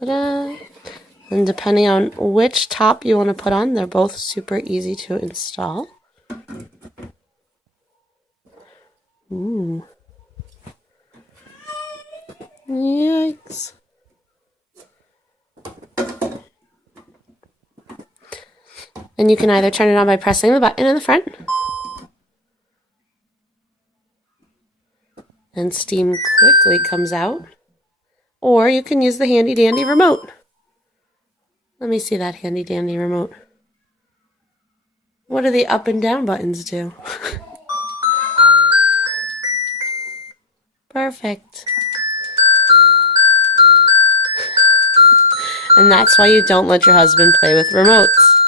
Ta-da! And depending on which top you want to put on, they're both super easy to install. Ooh. Yikes. And you can either turn it on by pressing the button in the front, and steam quickly comes out, or you can use the handy dandy remote. Let me see that handy dandy remote. What do the up and down buttons do? Perfect. And that's why you don't let your husband play with remotes.